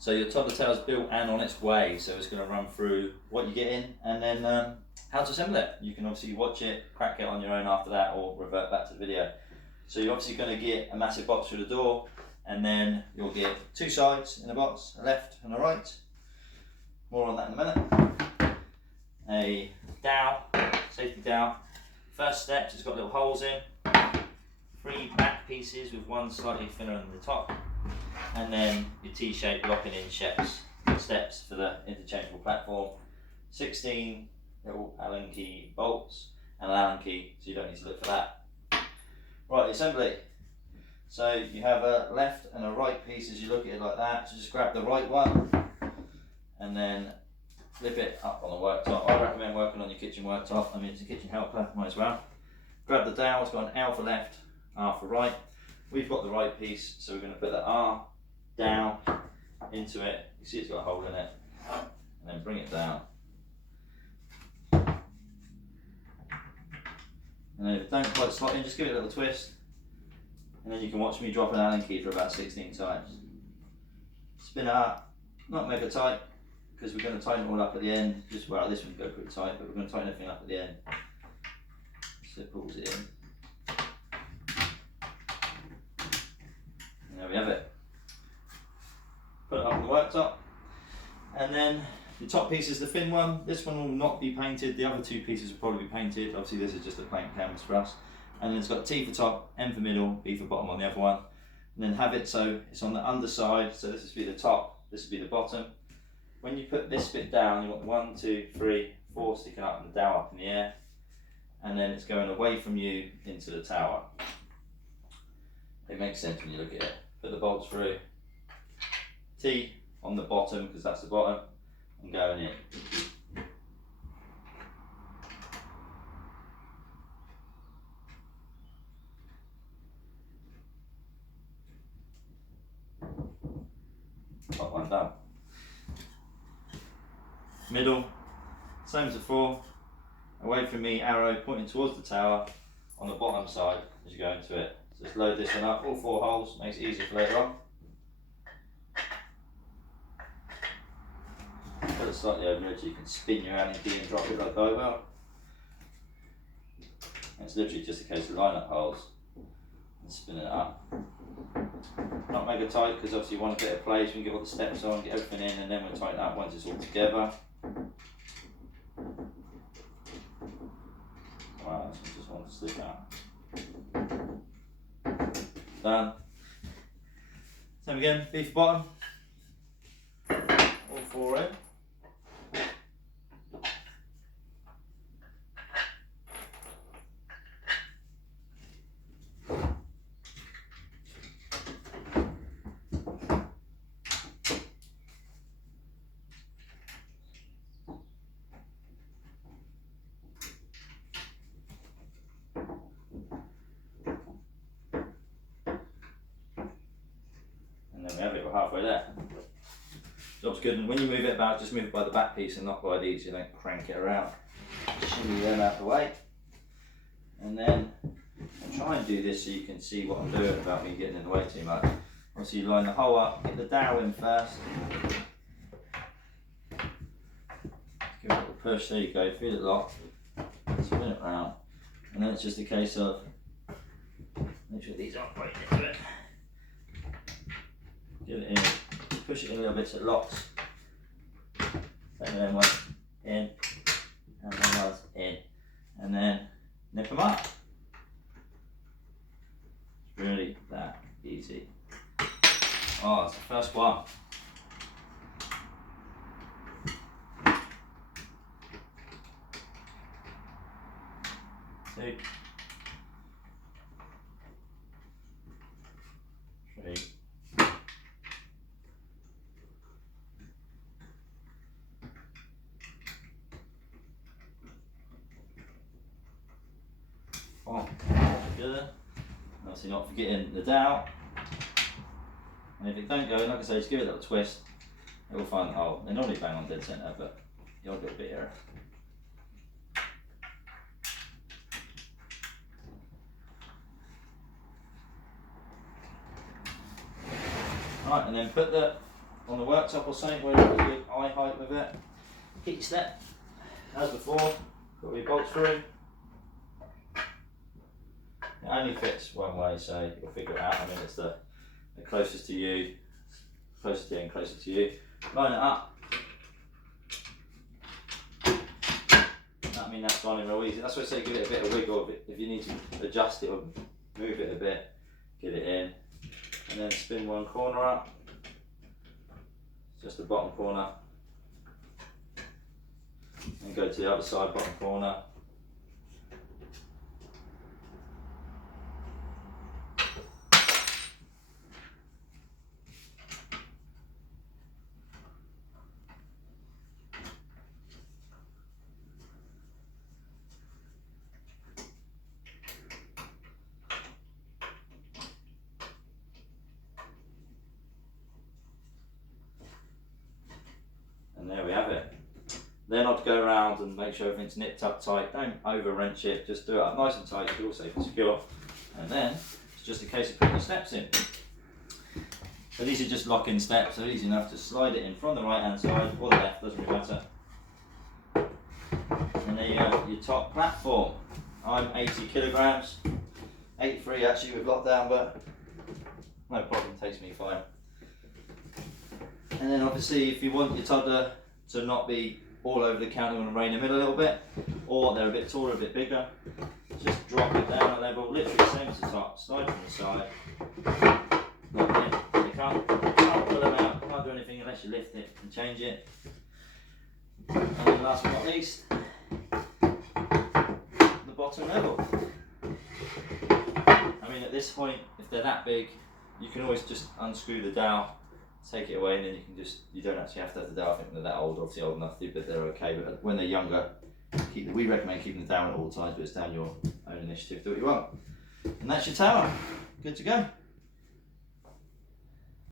So your toddler tower is built and on its way, so it's going to run through what you get in and then how to assemble it. You can obviously watch it, crack it on your own after that, or revert back to the video. So you're obviously going to get a massive box through the door, and then you'll get two sides in the box, a left and a right. More on that in a minute. A dowel, safety dowel. First step, it's got little holes in. 3 back pieces with one slightly thinner than the top. And then your T-shaped locking in steps for the interchangeable platform. 16 little Allen key bolts and an Allen key, so you don't need to look for that. Right, the assembly. So you have a left and a right piece as you look at it like that. So just grab the right one and then flip it up on the worktop. I recommend working on your kitchen worktop. I mean, it's a kitchen helper, might as well. Grab the dowel, it's got an L for left, R for right. We've got the right piece, so we're going to put the R down into it. You see it's got a hole in it, and then bring it down. And then if it don't quite slot in, just give it a little twist, and then you can watch me drop an Allen key for about 16 times. Spin it up, not mega tight, because we're going to tighten it all up at the end. Just well, this one go pretty tight, but we're going to tighten everything up at the end. So it pulls it in. And there we have it. Put it up on the worktop, and then the top piece is the thin one. This one will not be painted. The other 2 pieces will probably be painted. Obviously this is just a plain canvas for us. And then it's got T for top, M for middle, B for bottom on the other one. And then have it so it's on the underside. So this would be the top, this would be the bottom. When you put this bit down, you want 1, 2, 3, 4 sticking up and the dowel up in the air. And then it's going away from you into the tower. It makes sense when you look at it. Put the bolts through. T on the bottom, because that's the bottom, and going in. Top one done. Middle, same as before. Away from me, arrow pointing towards the tower on the bottom side as you go into it. So just load this one up, all 4 holes, makes it easier for later on. Put it slightly over it so you can spin your Allen key and drop it like I will. And it's literally just a case of line up holes and spinning it up. Not mega tight, because obviously you want a bit of place. We can get all the steps on, get everything in, and then we'll tighten it up once it's all together. Wow, this one just wants to slip out. Done. Same again, B for bottom. All 4 in. We have it, we're halfway there. Job's good, and when you move it about, just move it by the back piece and not by these, you don't crank it around. Shimmy them out the way. And then I'll try and do this so you can see what I'm doing without me getting in the way too much. Obviously you line the hole up, get the dowel in first. Give it a little push, there you go, feel it lock. Spin it round. And then it's just a case of, make sure these aren't right into it. Give it in, push it in a little bit so it locks. Take them ones in, and then ones in, and then nip them up. It's really that easy. Oh, it's the first one. Two. 3. 4. Together. Obviously not forgetting the dowel. And if it don't go, like I say, just give it a little twist. It will find the hole. They normally bang on dead centre, but you'll get a bit error. Right, and then put the on the worktop or something where you've got your eye height with it. Hit your step, as before, got your bolts through. It only fits one way, so you'll figure it out. I mean, it's the closest to you, closer to you and closer to you. Line it up. I mean, that's gone in real easy. That's why I say give it a bit of wiggle. If you need to adjust it or move it a bit, get it in. And then spin one corner up. Just the bottom corner. And go to the other side, bottom corner. And there we have it. Then I'd go around and make sure everything's nipped up tight. Don't over wrench it, just do it up nice and tight, feel safe and secure. And then it's just a case of putting the steps in. So these are just lock-in steps, so easy enough to slide it in from the right hand side or the left, doesn't really matter. And there you go, your top platform. I'm 80 kilograms, 83 actually with lockdown, but no problem, takes me fine. And then obviously if you want your toddler to not be all over the counter, you want to rein them in a little bit, or they're a bit taller, a bit bigger, just drop it down a level, literally same as the top, slide from the side, lock it. You can't pull them out, can't do anything unless you lift it and change it. And then last but not least, the bottom level. I mean at this point, if they're that big, you can always just unscrew the dowel, take it away, and then you don't actually have to have the dowel. I think when they're that old, obviously old enough to, but they're okay. But when they're younger, we recommend keeping the dowel at all times, but it's down your own initiative, do what you want. And that's your tower, good to go.